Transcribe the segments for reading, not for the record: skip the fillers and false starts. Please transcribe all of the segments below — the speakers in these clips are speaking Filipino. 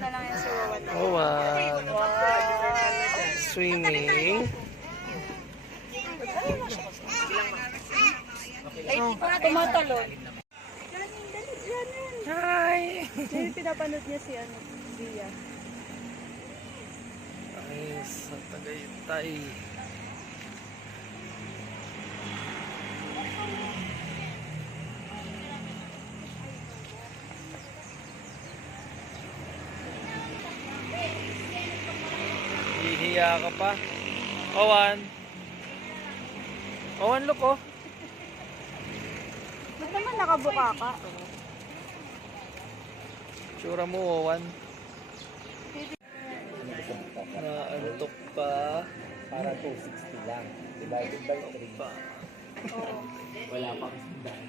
na lang yan si Wawan. Wawan. Swimming. Ay, tumatalon. Hi! Yung pinapanood niya si Dia. Ay, sa Tagaytay. Hihiya ka pa. Owan. Owan, look oh. Ba't naman nakabuka ka? Tsura mo, Owan. Naantok pa. Para 260 lang. Divided by 3. Pa. Wala pa kasundan.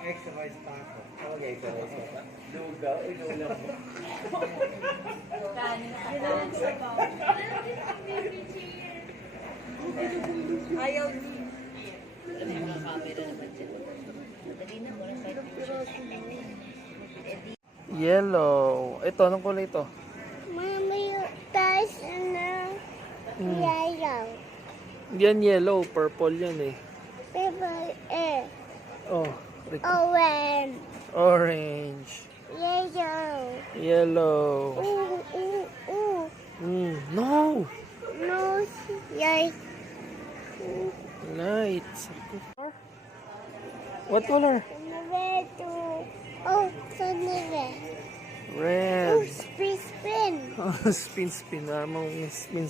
Exercise pa ako. Okay, exercise pa. Lugaw, inulam mo. Ayaw niya. Yellow. Ito, anong kulay ito? Mama, yung taas na yellow. Yan yellow, purple yan eh. Purple eh. Oh, Orange. orange. Yellow. Yellow. No! No, yes. Lights. What color? Red. Oh, sunny. Oh, Red. spin. Oh, spin. Mama, spin.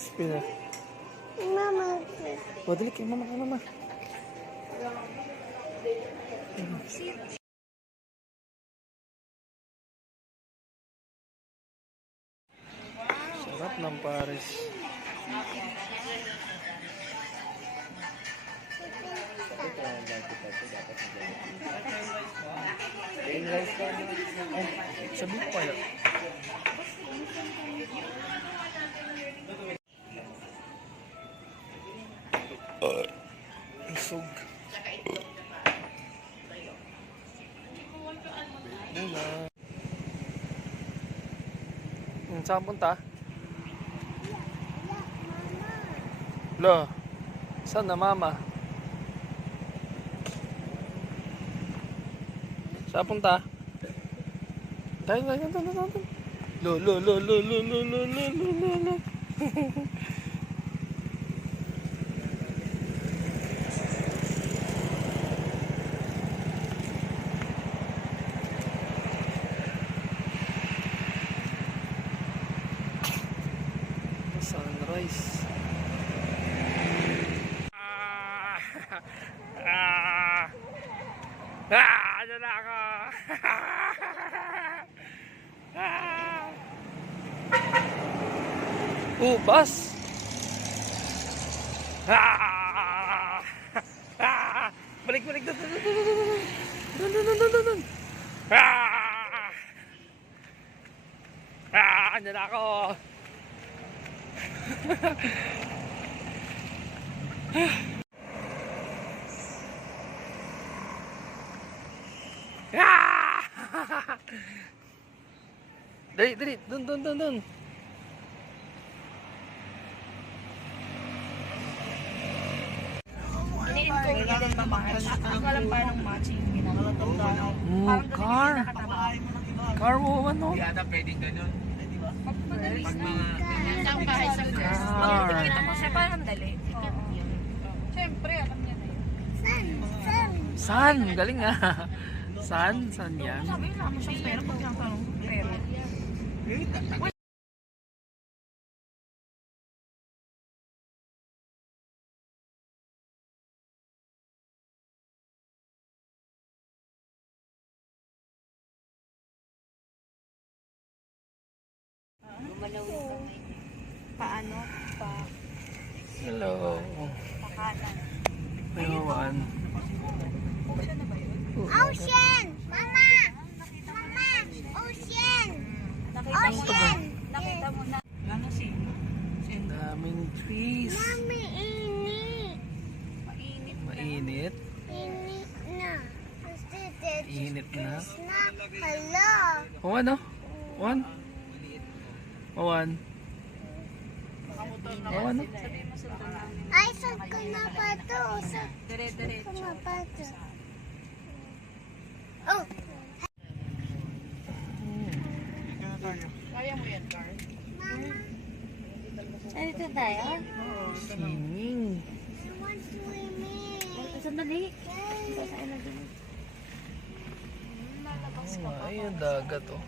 Mama. Oh, dali kay mama, mama. Sarap ng Paris. Sabi ko kaya. Isog. Muna. Saan punta? Lo. Saan na mama? Saan punta? Tayo. Lo. Sunrise. Ano na ako? Bus! Balik! Doon! Ano na ako? Dali, doon. Walang parang matching. Car! Car mo ano? Hindi ata pwedeng ganun. Pag mga... Isang bahay sa gas. Car. Kita mo siya parang dali. Siyempre, alam niya na yun. San? Galing ah. San yan? Sabi mo naman siyang pera pag yung parang pera. Paano? Hello. Pakanan. Ayawan. Ocean! Mama! Ocean! Nakita mo na. Ano si? Daming trees. Mami, init. Mainit. Init na. Init na. Hello. O ano? One? One. Nakamotor na Oh, ano? sabihin mo sa tanang. Ay, saan ka na pa to? Saan Dire-diretso. ka na pa to? Oh, Kaya mo yan, Carl? dito tayo? Swimming. I want swimming. Sandali. Oh, ayun, dagat oh.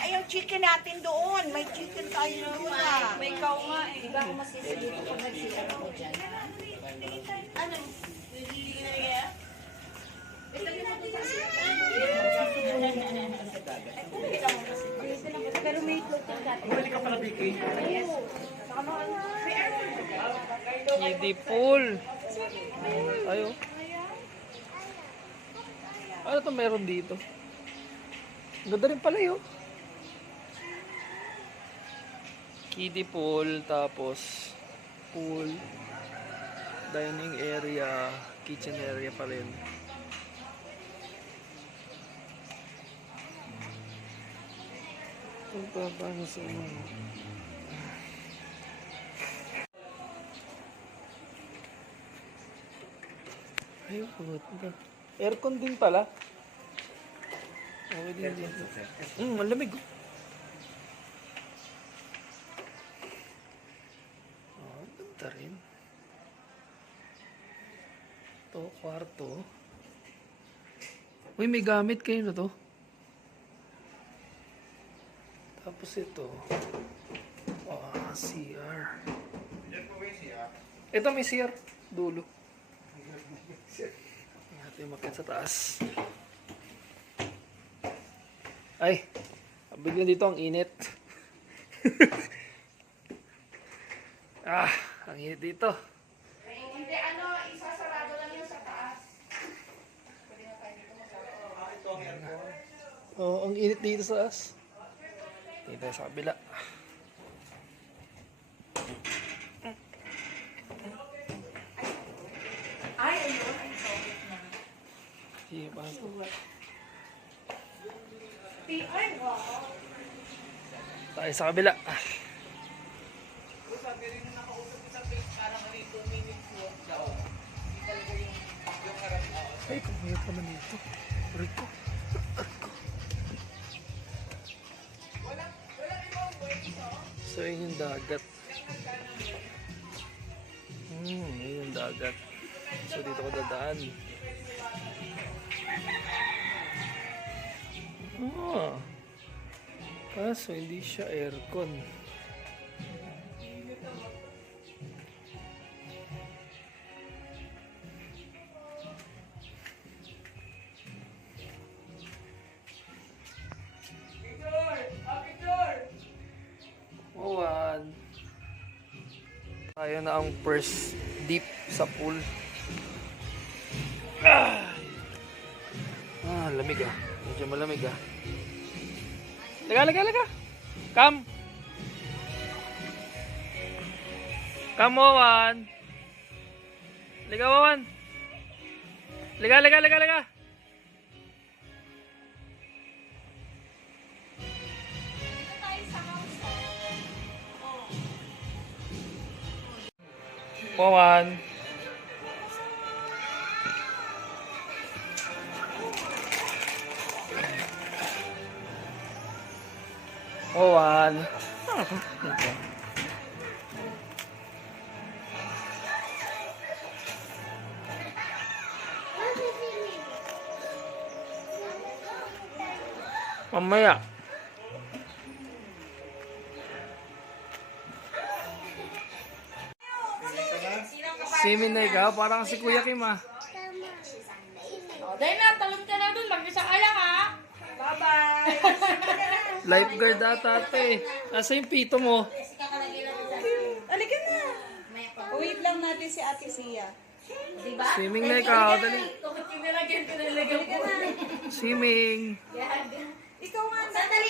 Ay, yung chicken natin doon. May chicken tayo doon ah. May ikaw nga eh. Diba ako masisili ko pag nagsira ako dyan? Ano? Pero may itlog yung dati. Bumalik ka pala, Vicky. Kiddie pool. Ayo. Ano to meron dito? Ganda rin pala yun. Kiddie pool, tapos pool, dining area, kitchen area pa rin. Ito pa, paano sa mga? Ayun, pumunta. Aircon din pala. Okay din dito. Malamig. Oh, ganda rin. Ito, kwarto. Uy, may gamit kayo na to. Tapos ito. Oh, CR. Ito may CR. Dulo. Natin makit sa taas. Ay, bigyan dito ang init. Ang init dito. Hindi, ano, isasarado lang yung sa taas. Oh, ang init dito sa taas. Dito sa kabila. Ay, ayun. Ay, sorry na. Sige, pasok. Ay, wow. Tayo sa kabila. Ay, kumayot naman dito. Rico. So, yun yung dagat. Yun yung dagat. So, dito ko dadaan. Kaso hindi siya aircon. One. Tayo na ang first dip sa pool. Lamig ah. Medyo malamig ah. Laga. Come. Come, Wawan. Liga, Wawan. Liga. Wawan. Wawan. Mamaya. Simin na ikaw, parang si Kuya Kim ah. O, dahil na, talon ka na doon. Mag-isa ka lang ha. Bye-bye. Lifeguard ata ate eh. Nasa yung pito mo? Halika na. Wait lang natin si Ate Sia. Diba? Swimming na ikaw, dali. Kung tinilagyan ko na. Swimming. Ikaw nga. Sandali.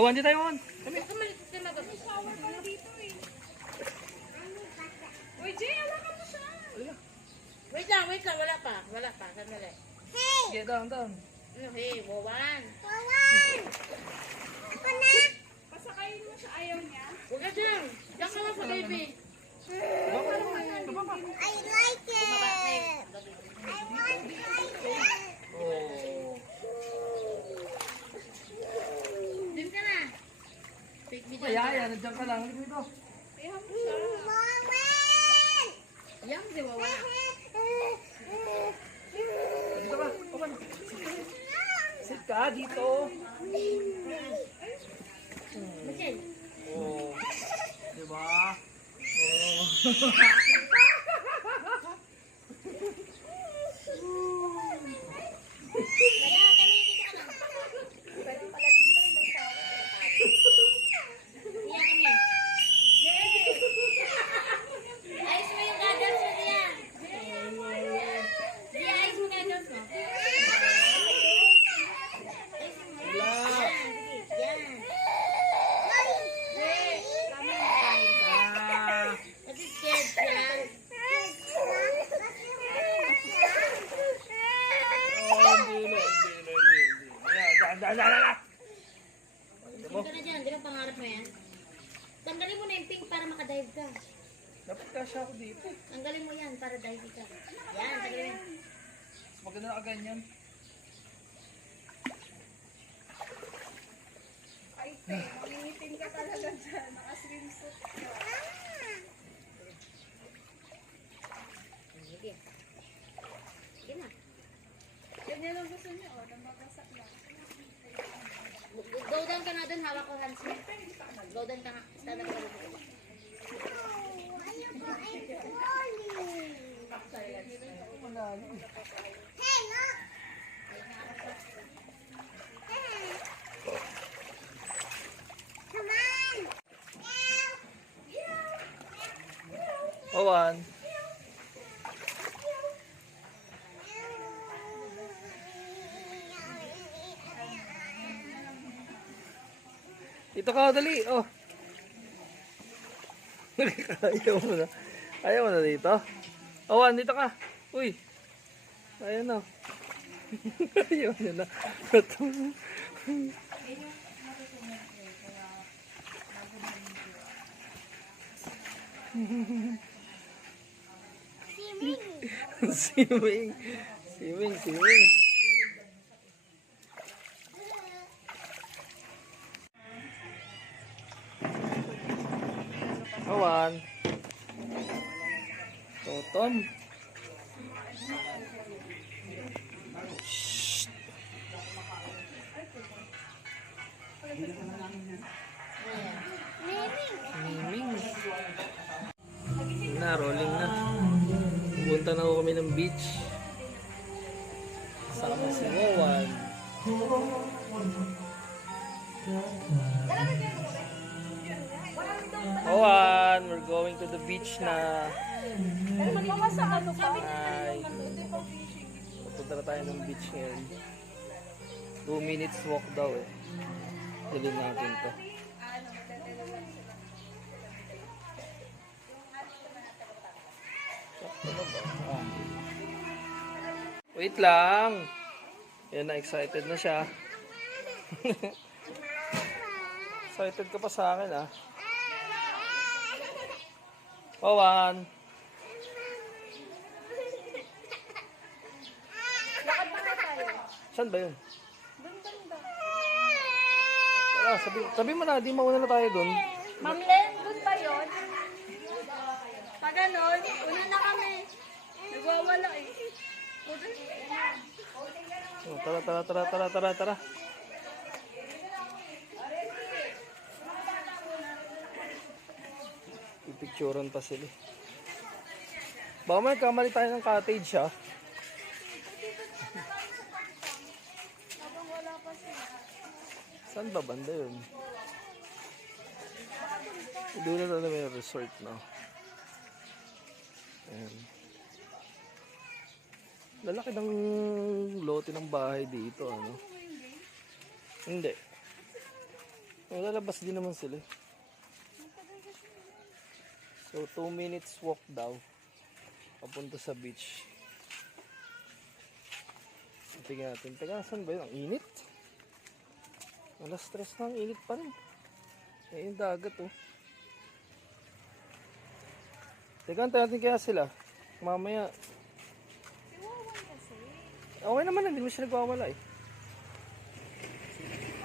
Oh, hindi tayo on. Uy, Jay, wala ka mo siya. Wait lang, wala pa, sandali. Hey! Sige, down. Ano, hey, wawan. Wawan! Ako na! Pasakayin mo siya, ayaw niya. Huwag ka dyan, diyan ka lang sa baby. I like it! I want like it! Oh. Diyan ka na. Take me Ay, ay, nandiyan ka lang. Dito. Wawan! Yan, si wawan. Dito ka. Open. Sit ka dito. Michelle. Oh. Diba? Oh. Iya kami. Ayos mo yung goggles mo diyan. Di ayos mo goggles mo. Relax. Yan. Ah. Kasi scared siya. Oh, hindi. Dala. Tingin ka na dyan. Di ba pangarap mo yan? Tanggalin mo na yung pink para makadive ka. Dapat kasya ako dito. Tanggalin mo yan para dive ka. Yan, tanggalin mo. Mas maganda na kaganyan. Sige. Sige na. Ganyan ang gusto niyo, o, namabasak lang. Go down ka na dun. Hawak ko hands mo. Go down ka nga. Stand up ka dun. Hey, look! Come on! Owan. Dito ka, dali. Oh. Ayaw mo na. Ayaw mo na dito. Owan, dito ka. Uy. Ayaw na. Ayaw niya na. Swimming. Owan. Toton. Shh. Miming. Na, rolling na. Pupunta na ako kami ng beach. Kasama si Owan. Owan, we're going to the beach na. Hi. Pupunta na tayo ng beach ngayon. 2 minutes walk daw eh. Dalhin natin to. Ah. Wait lang. Yan na, excited na siya. Excited ka pa sa akin ah. Owan. Saan ba yun? Wala, sabi mo na, di mauna na tayo dun. Ma'am Len, doon ba yun? Pag ganon, una na kami. Nagwawala eh. Oh, tara. Pipicturan pa sila. Baka may kamali tayo ng cottage ha. Saan ba banda yun? Doon na may resort na. Ayan. Lalaki ng lote ng bahay dito, ano? Hindi. Lalabas din naman sila. So 2 minutes walk daw. Papunta sa beach. Tingnan natin. Teka, saan ba yun? Ang init. Alas stress na, ang init pa rin. Eh, yung dagat oh. Teka, antayin natin kaya sila. Mamaya. Okay naman, hindi mo siya nagwawala eh.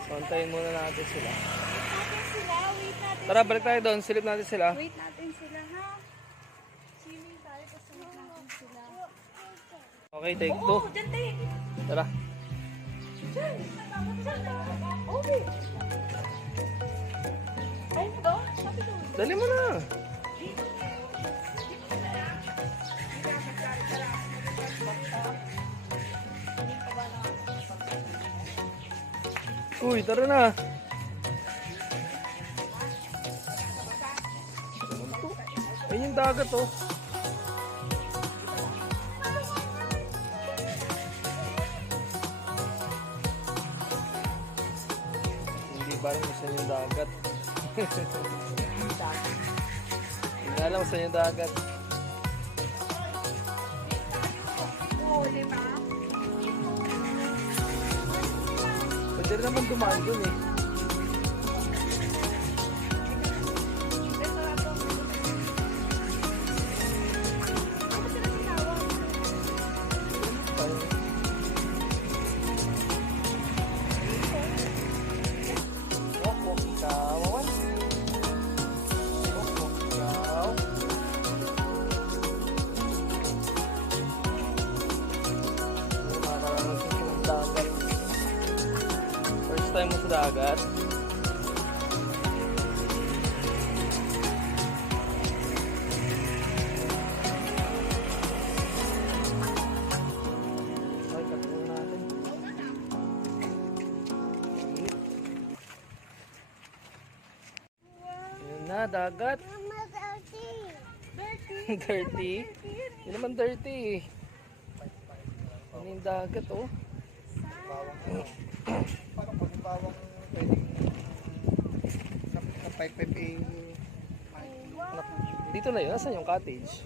So, antayin muna natin sila. Wait natin. Tara, balik tayo doon. Silip natin sila. Wait natin sila, ha? Swimming tayo, tapos wait natin sila. Okay, take 2. Diyan tayo. Tara. Okay. Ay, doon? Sabi doon. Dali mo na. Uy, tara na. Ayun yung dagat oh. Hindi ba rin saan yung dagat? Hindi alam saan yung dagat. Oo, di ba? Pwede rin naman dumaan dun eh. Walk, ikaw. Walk, ikaw. Makakaranas ko ng dagat. First time mo sa dagat. Okay, katulong natin. Yun na, dagat. Mama, dirty. Dirty. Hindi naman dirty. Ano yung dagat oh. Parang pag bawang pwedeng sa pipe eh. Dito na yun. Nasaan yung cottage?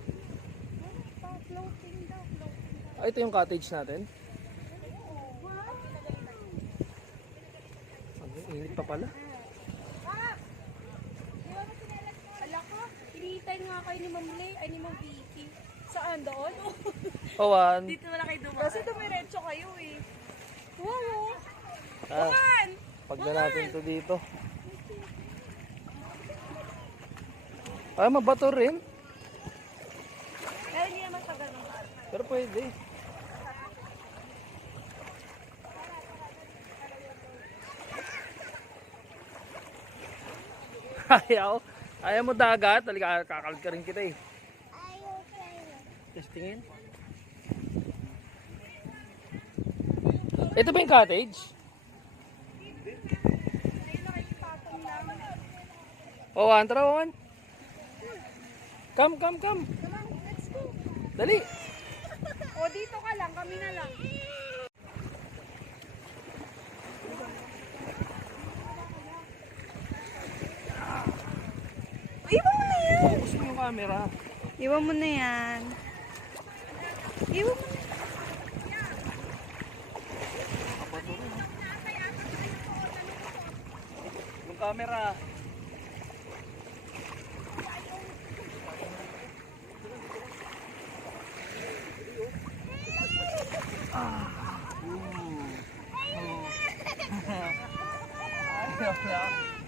Ah, ito yung cottage natin. Ang init pa pala. Ala ka, hinihintay nga kayo ni Ma'am Lay, ay ni Ma'am Vicky. Saan doon? Owan. Dito wala kayo dumaan. Kasi dumiretso kayo eh. Wow! Ah, pag na natin to dito. Ah, mabato rin. Kaya hindi naman sa ganun. Pero pwede. Ayaw. Ayaw mo dagat. Halika, kakalit ka rin kita eh. Ayaw kayo. Testingin. Ito ba yung cottage? Owan, tara Owan. Come. Come on, let's go. Dali. O dito ka lang, kami na lang. Iwan mo na yan. Focus mo yung camera. Iwan mo na yan. Iwan mo na. Yung camera.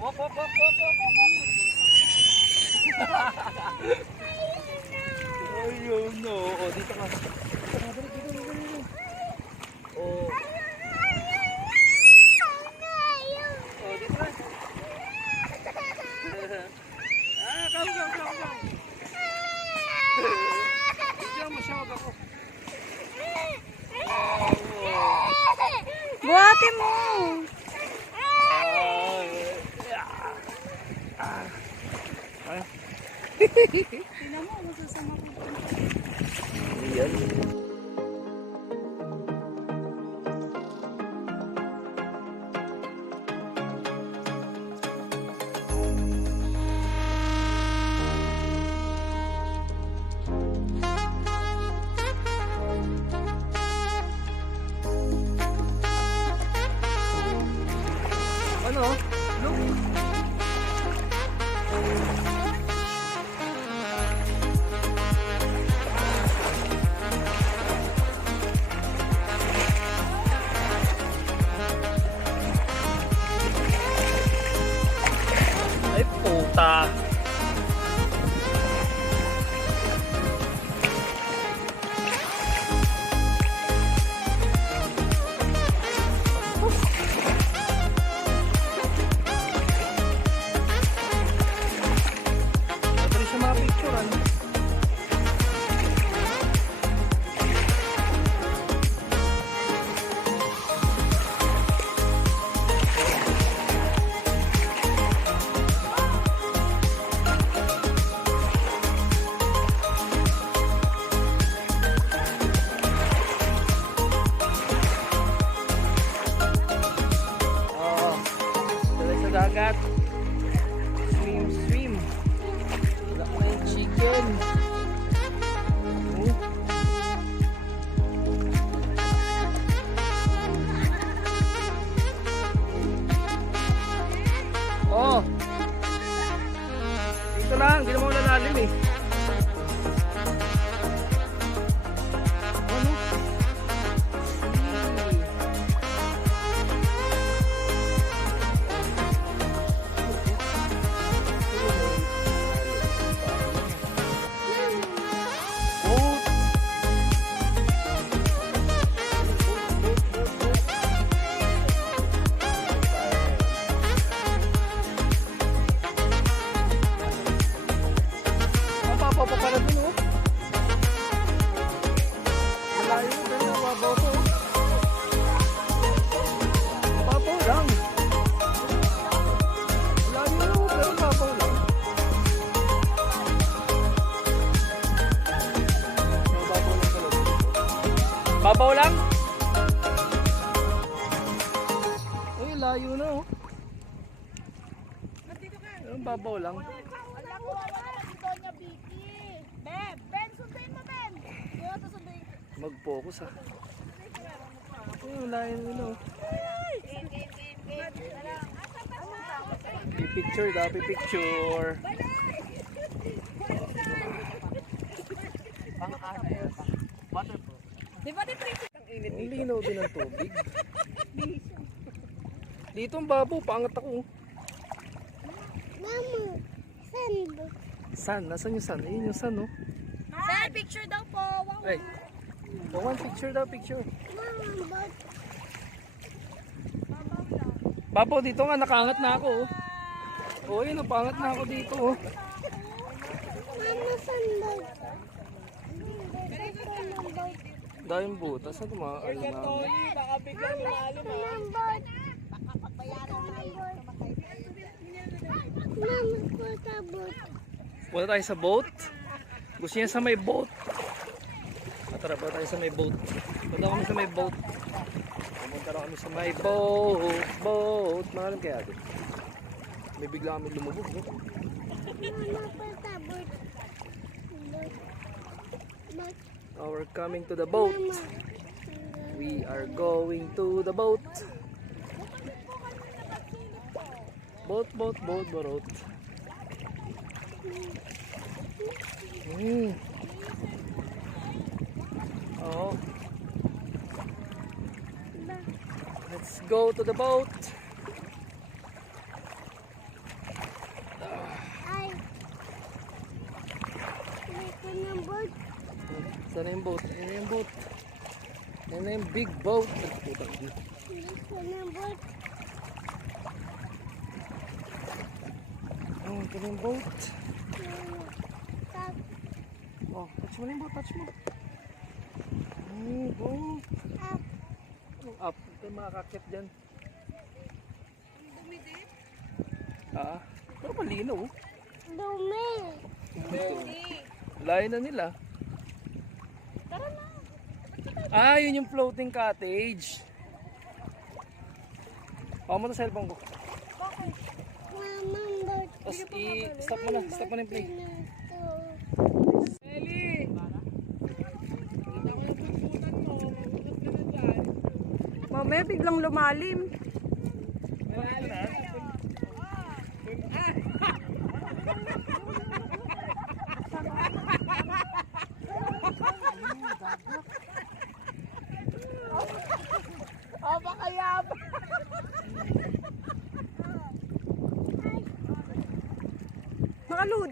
Wop. Ayun no. O, dito ka. Dito. O. O, dito ka. Come. Video mo siya, wag ako. Buhati mo. Tingnan mo, masasama ko. Yan. oh. Look. Ay, puta. Pwede siya mga-picture, ano? Oh, dala sa dagat. Swim, swim. Wala na yung chicken. Oh. Oh. Dito lang, hindi naman lalalim eh. Ano? Oh. Papa para dun oh. Malayo na yung mababaw ko. Mababaw lang. Malayo pero mababaw lang. Mababaw lang talaga. Babaw lang? Uy, layo na oh. Pero babaw lang. Wala ko si Doña Vicky. Ben, sunduin mo, Ben. Kuya, susunduin ko. Mag-focus ah. Ay, layo na oh. Picture daw, picture. Ang linaw din ang tubig. Dito ang babo, pangat ako. Mama, saan? Sun, nasan yung sun? Ayun yung sun oh. Sir, picture daw po. Wow. Ay, one picture daw, picture. Mama, but Babo, dito nga, nakaangat na ako oh. Oo, yun, napangat na ako dito oh. Mama, saan ba? Dahil butas, saan tumakaan na? Mama, but Mama, kutabot. Punta tayo sa boat. Gusto niya sa may boat. Tara, punta tayo sa may boat. Punta kami sa may boat. Pumunta na kami sa may boat. Boat. Mga kaya doon. May bigla kami lumubog. No? Mama, kutabot. But We're coming to the boat. Mama, We are going to the boat. Boat, boat, boat, boat. Oh. Let's go to the boat. ay. Ito na boat. Saan na yung boat? Ayan na yung boat. Ayan na yung big boat. Putang ina. Ito na boat. Oh, ito na yung boat. Tap, Oh, touch mo na yung boat, touch mo. Boat. up. Up. Ito yung mga kakit dyan. Pero malinaw oh. Dumi. Layo na nila. Tara na. Yun yung floating cottage. Paka mo na cellphone ko. Mama, boat. Tapos stop mo na yung play. Ellie! Mamaya biglang lumalim.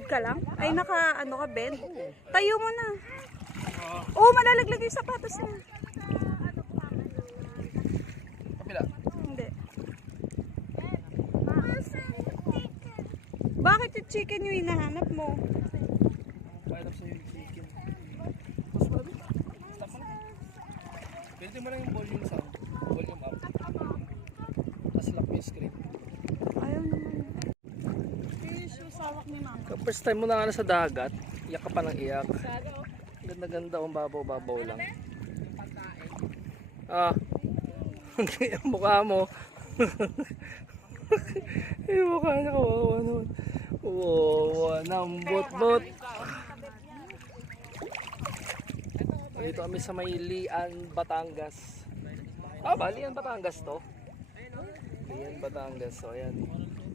ka lang? Ay, ano ka, bend? Tayo mo na. Oo, malalaglag yung sapatos mo. Kapila. Hindi. Bakit yung chicken yung hinahanap mo? Pairap sa'yo yung chicken. Mas marami. Stop mo na. Pwede mo lang yung volume sound. Volume up. Tapos lock mo yung screen. Ayaw naman. Yung sawak ni mama. First time mo na nga sa dagat, iyak ka pa ng iyak. Ganda-ganda ang babaw-babaw lang. Ah, ang mukha mo. Yung mukha niya kawawa naman. Wow, ng bot-bot. Dito kami sa may Lian, Batangas. Ah, ba? Lian, Batangas to? Lian, Batangas. So, ayan.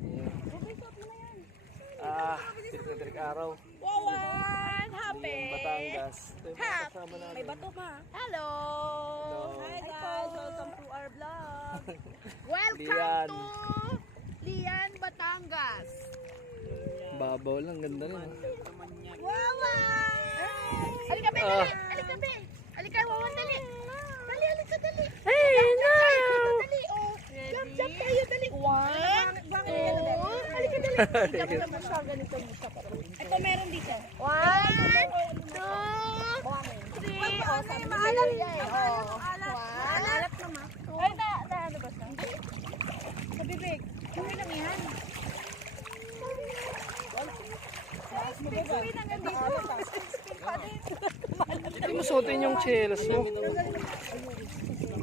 Ayan. Ah, tirik araw. Wawan! Happy! Lian, Batangas. Ito yung mga kasama namin. May bato pa. Hello! Hi guys! Welcome to our vlog. Welcome Lian. to Lian, Batangas. Babaw lang, ganda rin. Wawan! Halika be, Ah. dali! Halika be! Halika, Wawan, dali! Dali, halika, dali! Hey, no! Dali, oh! Jump, jump tayo, dali! One, two, halika, dali! Ikaw mo naman siya, ganito mo siya. Ito meron dito. One, two, three. Oh, sabi maalat. Maalat naman. Ay, ano ba siya? Sa bibig. Okay lang yan. Spin hanggang dito. Spin pa din. Hindi mo suotin yung chelas mo.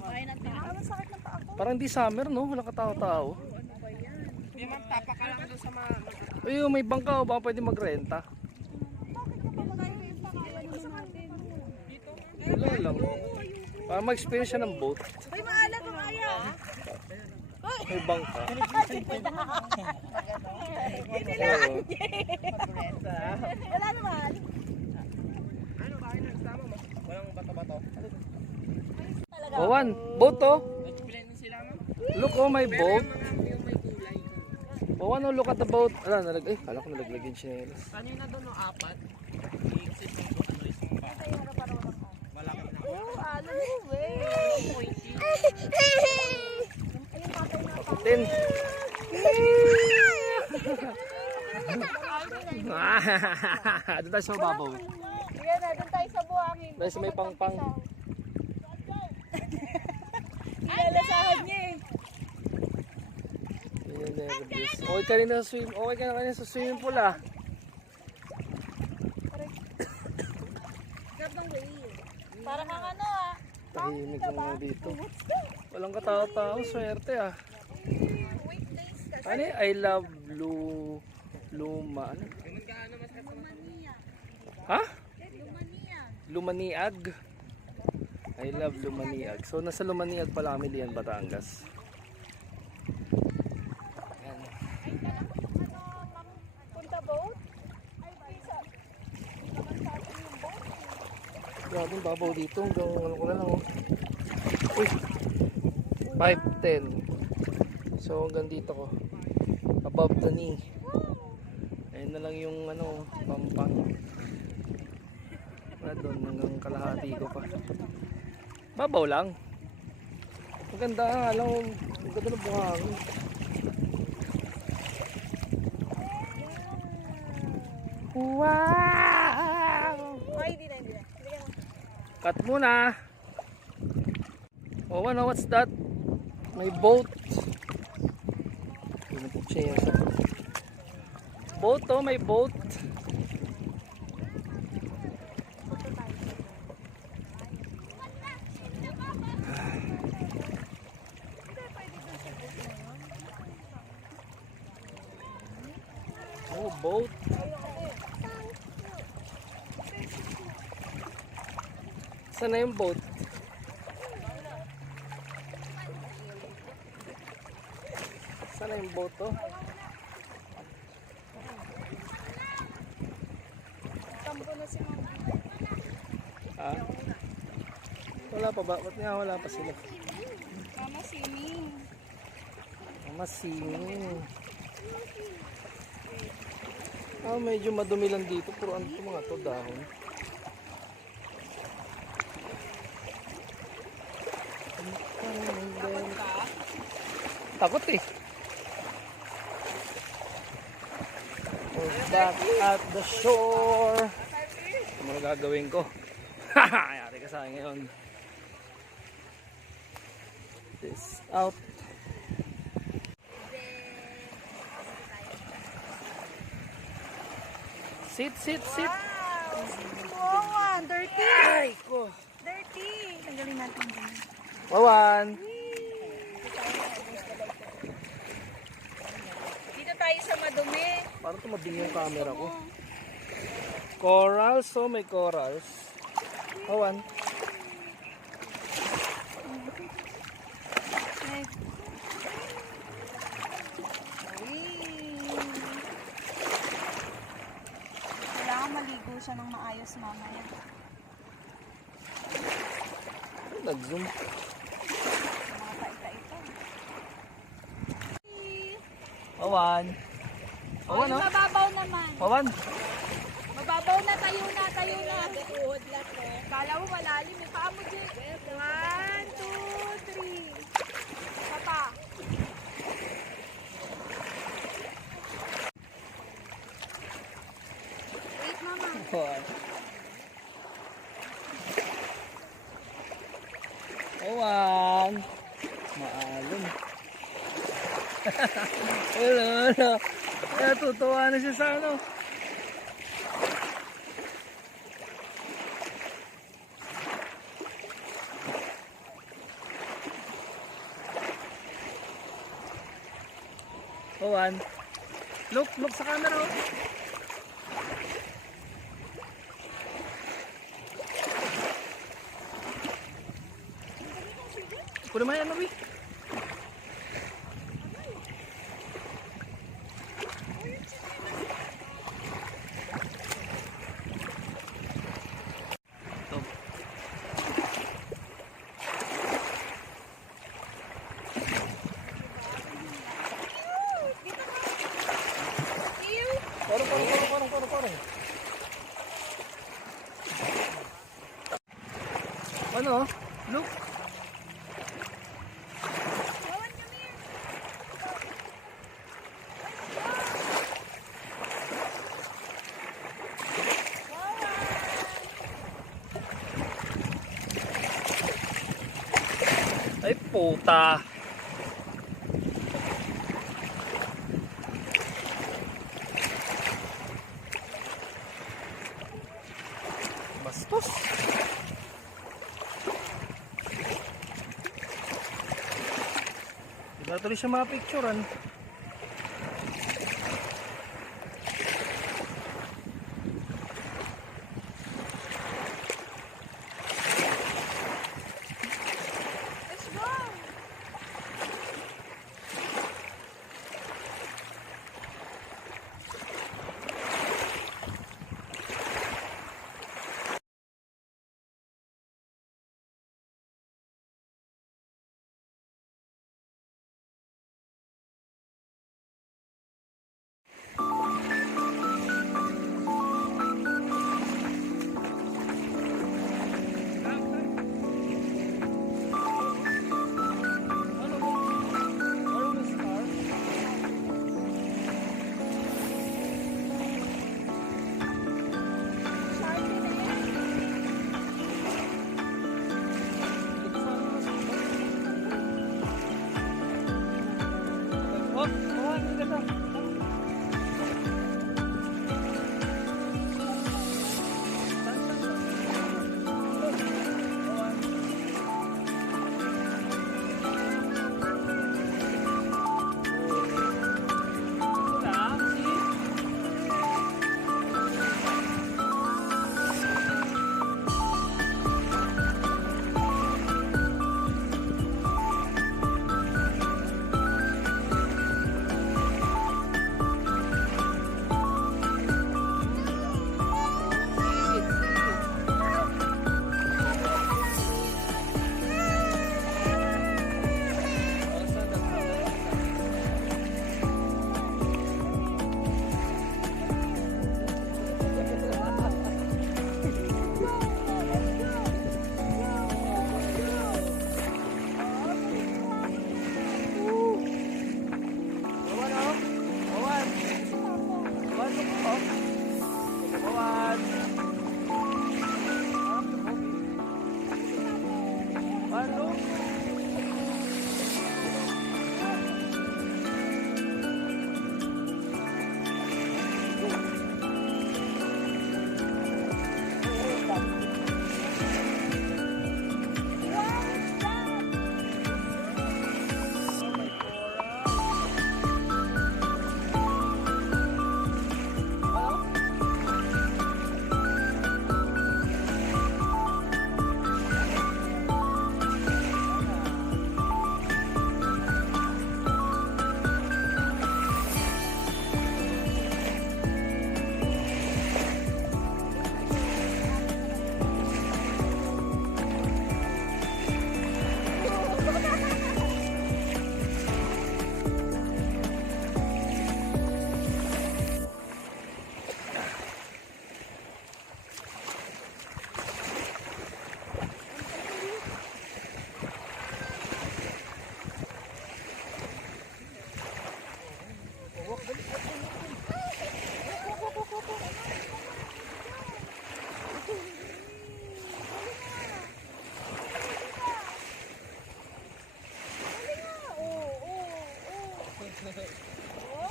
Ay, nagtaka. Masakit ng paa ko. Parang di summer, no? Walang katao-tao. Hindi man, tapa ka lang doon sa mga... Ayun, may bangka o baka pwede magrenta. Bakit kapag tayo yung pakawan naman natin? Wala lang. Para mag-experience siya ng boat. Ay, maalat ang aya. May bangka. Inilaan niya. Wala naman. Ano ba kayo nagsama mo? Walang bato-bato. Wawan, boat to. Nag-blend sila mo? Look, oh, may boat. Yung may kulay. Wawan, oh, look at the boat. Ala, kala ko nalaglag yung chinelas. Kanina doon no, apat. I-exit yung doon. Ano isang ba? Malaki na. Oh, ano mo, way. Tin. Doon tayo sa mababaw. Yan na, doon tayo sa buhangin. Tayo sa may pangpang. Ilalasahan niya eh. Yun, nervous. Okay ka rin na sa swim. Okay ka na kanina sa swimming pool, ah. Parang ang ano ah. Tahimik lang nga dito. Walang katao-tao. Swerte, ah. Ano yun? I love Luma. Ano? Ha? Lumaniag. I love Lumaniag. So, nasa Lumaniag pala kami Lian, Batangas. Ayan. Punta boat? Ay, pisa. Naman sa atin yung boat. Grabe yung babaw dito. Hanggang ano ko na lang, oh. Uy. 5'10". So, hanggang dito ko. Above the knee. Ayun na lang yung ano, pampang. Wala doon, hanggang kalahati ko pa. Babaw lang. Maganda, alam mo, maganda na buhangin. Wow! Ay, hindi na. Cut muna. Oh, ano, what's that? May boat. Boat to, may boat. Oh, boat. Saan na yung boat? Saan na yung boat to? Tambo na si mama. Ha? Wala pa ba? Ba't nga wala pa sila? Mama swimming. Mama singing. Medyo madumi lang dito. Puro ano ito mga to, dahon. Takot eh. We're back at the shore. Ano mo gagawin ko? Ayari ka sa akin ngayon. This out. Sit, sit, sit. Wow, dirty. Ay ko. Dirty. Tanggalin natin din. Wawan. Dito tayo sa madumi. Parang tumading yung camera ko. Corals, so may corals. Wawan. Kailangan maligo siya ng maayos mamaya. Nag-zoom. Mga paita-ita. Wawan. Wawan, Yung oh. mababaw naman. Wawan. Mababaw na, tayo na, tayo na. Kala mo malalim, may paa mo dyan. 1, 2, 3. Papa. Wait, mama. Wawan. Wawan. Maalon. Wala, wala. Tutuwa na siya sa ano. Wawan. Look sa camera. Oh. Kunin mo yan, Mabi. Ito. Parang. Ano? Look. Ay puta. Bastos. Hindi tuloy siya mapicturean.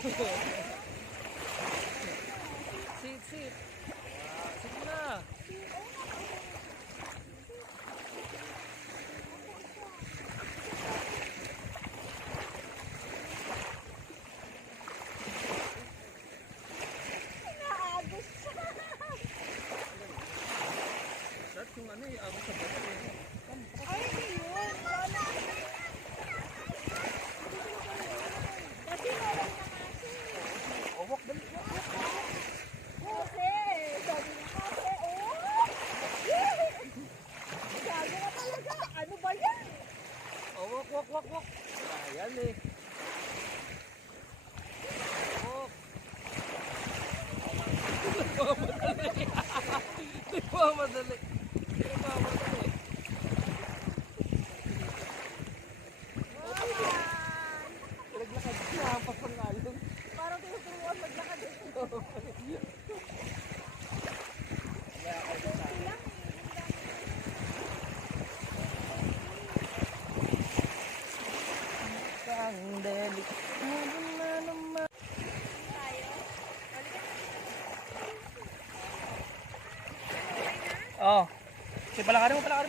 Sit, sit. Sit na. Naagos siya. Dahil yung ano eh, abot sa boat eh. Ay, yun. Wala. Kasi wala na kasi. Owak, dali. Kasi, sabi niya kasi, oh! Sabi na talaga, ano ba yan? Owak, wak, wak, wak. Ayan eh. Owak. Di ba madali? Di ba madali? Naglakad siya, papangalan. Parang tinuturuan maglakad. Sandali. Oh. Sige, palakarin mo dun.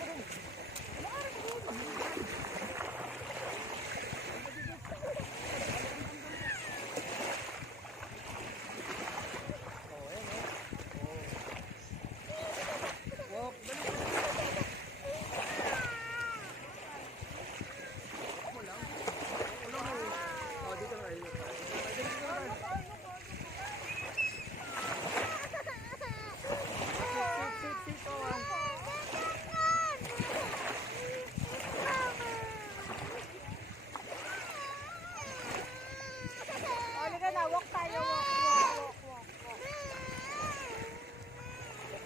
Walk, dali. Oh, dito na kayo. Halika na, walk tayo, walk.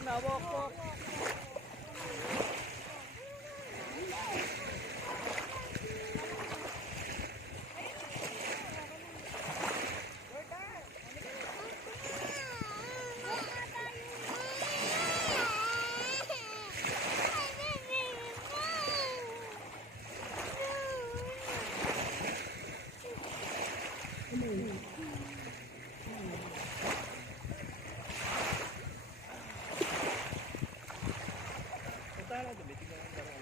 Na, walk, walk. Punta lang, tingnan lang.